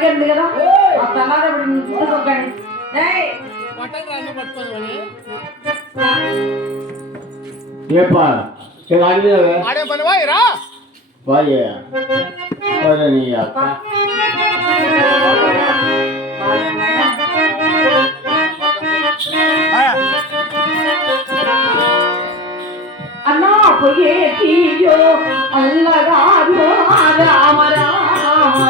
అలాగే ఉంది కదా ఆ తలార ఇంకొకటి ఏపా ఆడే పని వాయిరా అన్నా పొయ్యే తీయో అల్లగారు రామ రామ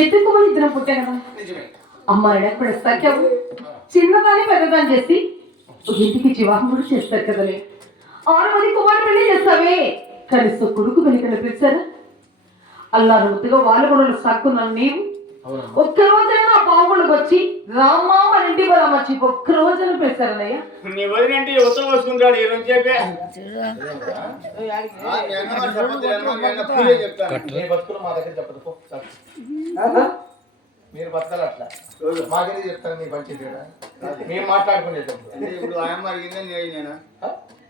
ఎత్తుకోమని ఇద్దరం పుట్టా కదా అమ్మాయి ఎప్పుడు సఖ్యం చిన్నదాన్ని పెద్దదాన్ని చేసి ఇంటికి వివాహం కూడా చేస్తారు కదలే 6 మంది కుమారు పెళ్లి చేస్తావే కనీసం కొడుకు వెనుకలు పిలిచారా అల్లారుగా వాళ్ళు కూడా సాక్కున్నాను నీవు ఒక్క రోజైనా బాగుళ్ళకి వచ్చి రామ్మ మన ఇంటికి పోదామచ్చి ఒక్క రోజైనా పిలిచారనయ్యా నీ వదినంటే ఉత్తరం వస్తుంటాడు ఏమని చెప్పి మీరు బతకాలి అట్లా మాకే చెప్తాను మీ పంచాయతీ మేము మాట్లాడుకునేటప్పుడు ఇప్పుడు ఆయమ్మ అడిగిందని నేను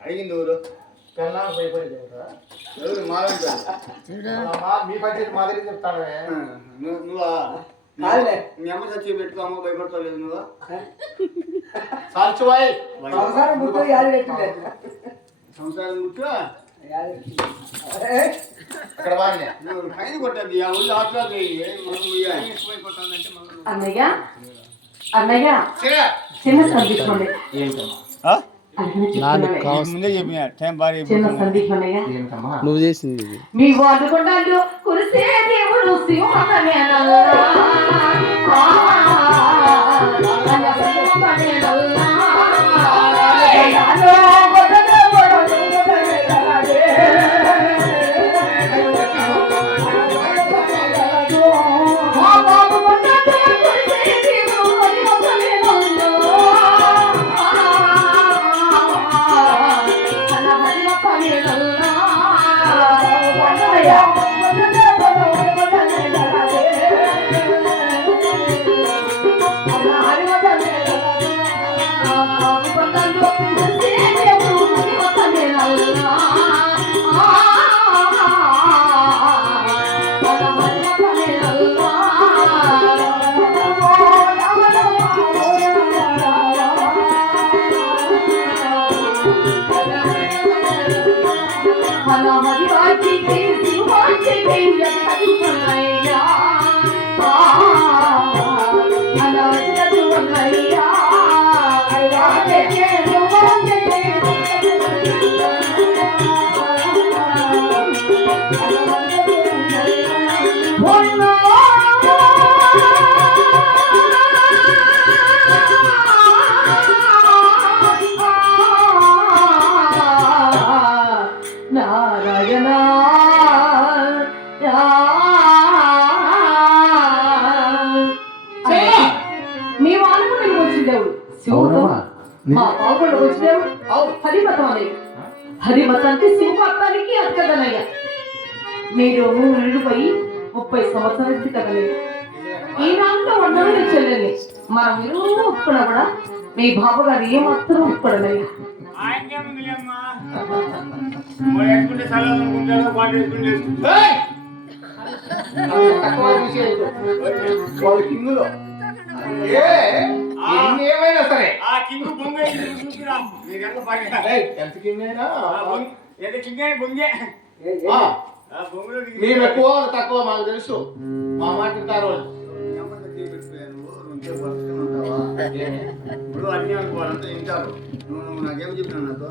అడిగింది ఊరు పెళ్ళా భయపడి చెబుతా ఎవరు మీ పంచాయతీ మా దగ్గర చెప్తాను నువ్వా మీ అమ్మ చచ్చి పెట్టుకో అమ్మ భయపడతావు నువ్వు సాల్చువాయ్ సంసారం గుర్తు అక్కడ పైన కొట్టద్ది ఆ ఊళ్ళో అన్నయ్య అన్నయ్య చిన్న సందీపండి చిన్న సందీపం నువ్వు చేసింది మీ వాడుకుంటాడు కురిసే దేవుడు ఉన్నయ్యా అనవసరదు ఉన్నయ్యా నారాయణ మీ వాళ్ళకు నేను వచ్చిన దేవుడు శివుడు మా పావులు వచ్చిన దేవుడు హరిమతం అనేది హరిమతం అంటే శివ అర్థానికి అది కదనయ్యా మీరు నిండిపోయి 30 సంవత్సరాలకి కదలేదు ఈ నాట్లో ఉన్నది నేను చెల్లెల్ని మనం మీరు ఒప్పుకున్నా కూడా మీ బాబు గారు ఏమాత్రం ఒప్పుకోడనయ్యా వాళ్ళు కింగులో ఏమైనా సరే ఎంత కింగ్ అయినా మీరు ఎక్కువ తక్కువ మాకు తెలుసు మా మాట వింటారు వాళ్ళు ఇప్పుడు అన్ని అనుకోవాలంటే వింటారు నువ్వు నాకేం చెప్పినా నాతో